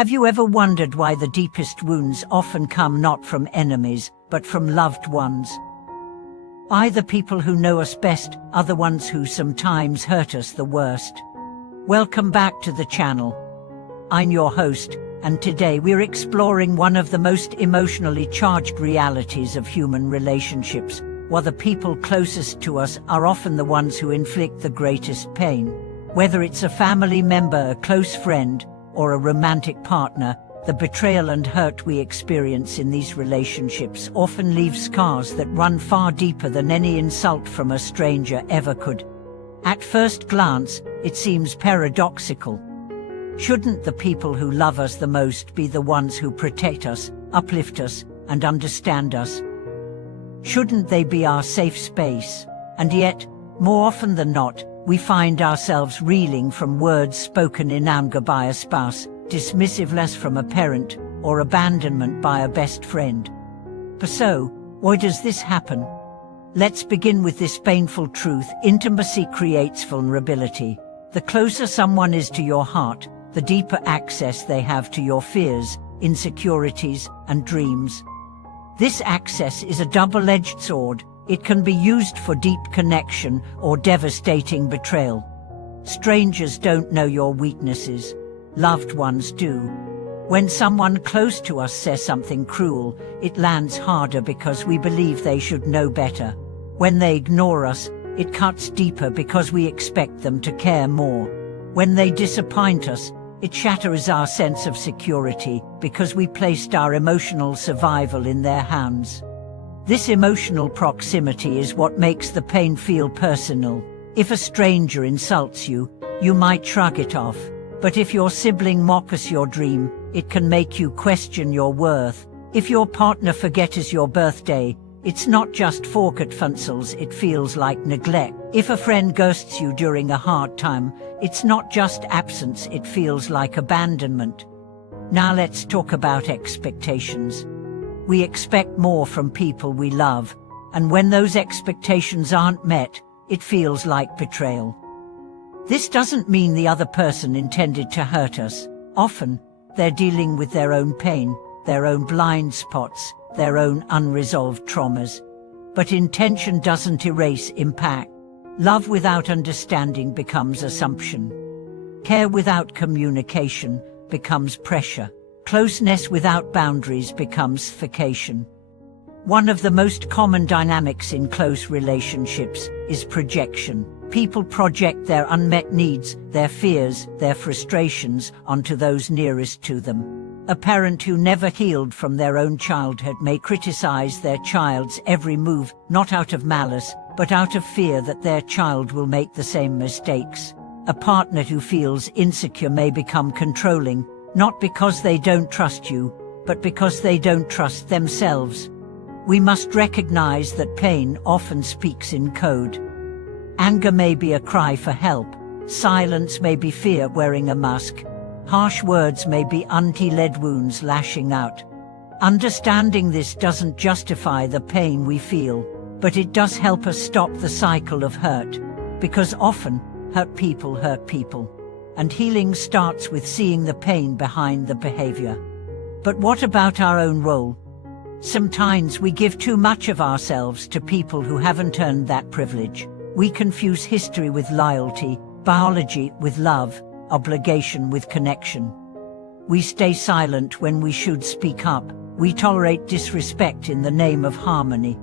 Have you ever wondered why the deepest wounds often come not from enemies, but from loved ones? Why the people who know us best are the ones who sometimes hurt us the worst? Welcome back to the channel. I'm your host, and today we're exploring one of the most emotionally charged realities of human relationships, while the people closest to us are often the ones who inflict the greatest pain. Whether it's a family member, a close friend, or a romantic partner, the betrayal and hurt we experience in these relationships often leave scars that run far deeper than any insult from a stranger ever could. At first glance, it seems paradoxical. Shouldn't the people who love us the most be the ones who protect us, uplift us, and understand us? Shouldn't they be our safe space? And yet, more often than not, we find ourselves reeling from words spoken in anger by a spouse, dismissiveness from a parent, or abandonment by a best friend. So, why does this happen? Let's begin with this painful truth. Intimacy creates vulnerability. The closer someone is to your heart, the deeper access they have to your fears, insecurities, and dreams. This access is a double-edged sword. It can be used for deep connection or devastating betrayal. Strangers don't know your weaknesses. Loved ones do. When someone close to us says something cruel, it lands harder because we believe they should know better. When they ignore us, it cuts deeper because we expect them to care more. When they disappoint us, it shatters our sense of security because we placed our emotional survival in their hands. This emotional proximity is what makes the pain feel personal. If a stranger insults you, you might shrug it off. But if your sibling mocks your dream, it can make you question your worth. If your partner forgets your birthday, it's not just forgetfulness, it feels like neglect. If a friend ghosts you during a hard time, it's not just absence, it feels like abandonment. Now let's talk about expectations. We expect more from people we love, and when those expectations aren't met, it feels like betrayal. This doesn't mean the other person intended to hurt us. Often, they're dealing with their own pain, their own blind spots, their own unresolved traumas. But intention doesn't erase impact. Love without understanding becomes assumption. Care without communication becomes pressure. Closeness without boundaries becomes suffocation. One of the most common dynamics in close relationships is projection. People project their unmet needs, their fears, their frustrations onto those nearest to them. A parent who never healed from their own childhood may criticize their child's every move, not out of malice, but out of fear that their child will make the same mistakes. A partner who feels insecure may become controlling, not because they don't trust you, but because they don't trust themselves. We must recognize that pain often speaks in code. Anger may be a cry for help. Silence may be fear wearing a mask. Harsh words may be anti-lead wounds lashing out. Understanding this doesn't justify the pain we feel, but it does help us stop the cycle of hurt. Because often, hurt people, and healing starts with seeing the pain behind the behavior. But what about our own role? Sometimes we give too much of ourselves to people who haven't earned that privilege. We confuse history with loyalty, biology with love, obligation with connection. We stay silent when we should speak up. We tolerate disrespect in the name of harmony.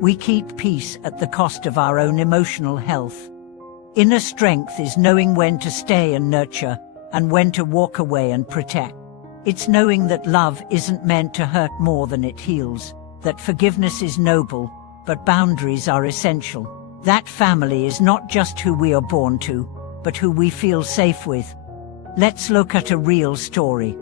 We keep peace at the cost of our own emotional health. Inner strength is knowing when to stay and nurture, and when to walk away and protect. It's knowing that love isn't meant to hurt more than it heals, that forgiveness is noble, but boundaries are essential. That family is not just who we are born to, but who we feel safe with. Let's look at a real story.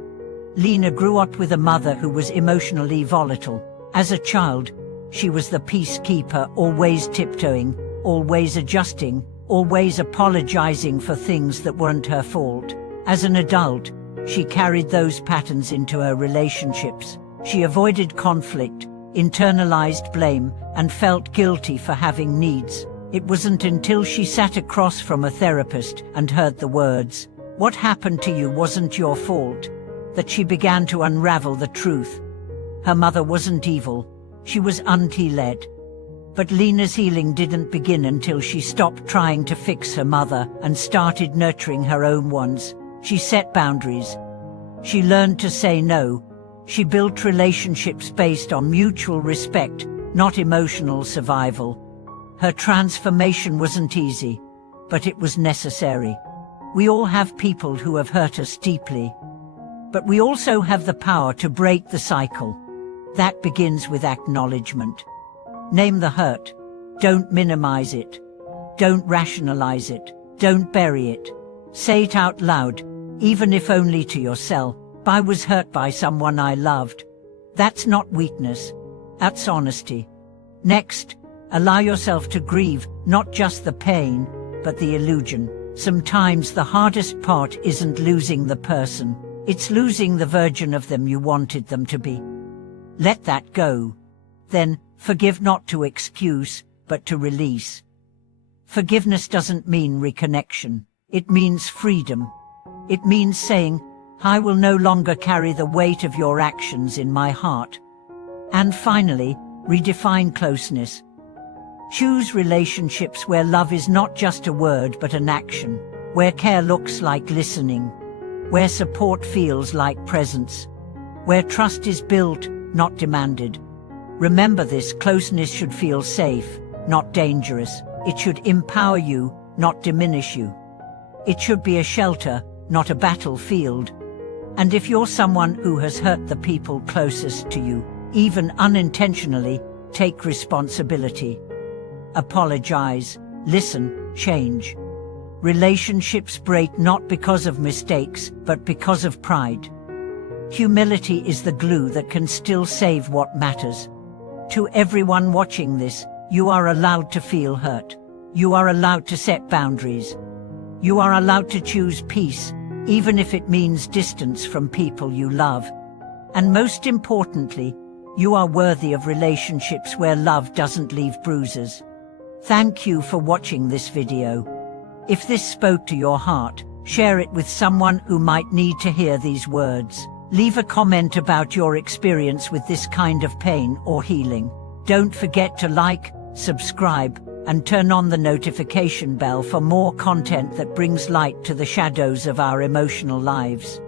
Lena grew up with a mother who was emotionally volatile. As a child, she was the peacekeeper, always tiptoeing, always adjusting, always apologizing for things that weren't her fault. As an adult, she carried those patterns into her relationships. She avoided conflict, internalized blame, and felt guilty for having needs. It wasn't until she sat across from a therapist and heard the words, "What happened to you wasn't your fault," that she began to unravel the truth. Her mother wasn't evil. She was auntie-led. But Lena's healing didn't begin until she stopped trying to fix her mother and started nurturing her own ones. She set boundaries. She learned to say no. She built relationships based on mutual respect, not emotional survival. Her transformation wasn't easy, but it was necessary. We all have people who have hurt us deeply. But we also have the power to break the cycle. That begins with acknowledgement. Name the hurt. Don't minimize it. Don't rationalize it. Don't bury it. Say it out loud, even if only to yourself. I was hurt by someone I loved. That's not weakness. That's honesty. Next, allow yourself to grieve, not just the pain, but the illusion. Sometimes the hardest part isn't losing the person. It's losing the version of them you wanted them to be. Let that go. Then, forgive, not to excuse, but to release. Forgiveness doesn't mean reconnection. It means freedom. It means saying, I will no longer carry the weight of your actions in my heart. And finally, redefine closeness. Choose relationships where love is not just a word but an action, where care looks like listening, where support feels like presence, where trust is built, not demanded. Remember this: closeness should feel safe, not dangerous. It should empower you, not diminish you. It should be a shelter, not a battlefield. And if you're someone who has hurt the people closest to you, even unintentionally, take responsibility. Apologize, listen, change. Relationships break not because of mistakes, but because of pride. Humility is the glue that can still save what matters. To everyone watching this, you are allowed to feel hurt. You are allowed to set boundaries. You are allowed to choose peace, even if it means distance from people you love. And most importantly, you are worthy of relationships where love doesn't leave bruises. Thank you for watching this video. If this spoke to your heart, share it with someone who might need to hear these words. Leave a comment about your experience with this kind of pain or healing. Don't forget to like, subscribe, and turn on the notification bell for more content that brings light to the shadows of our emotional lives.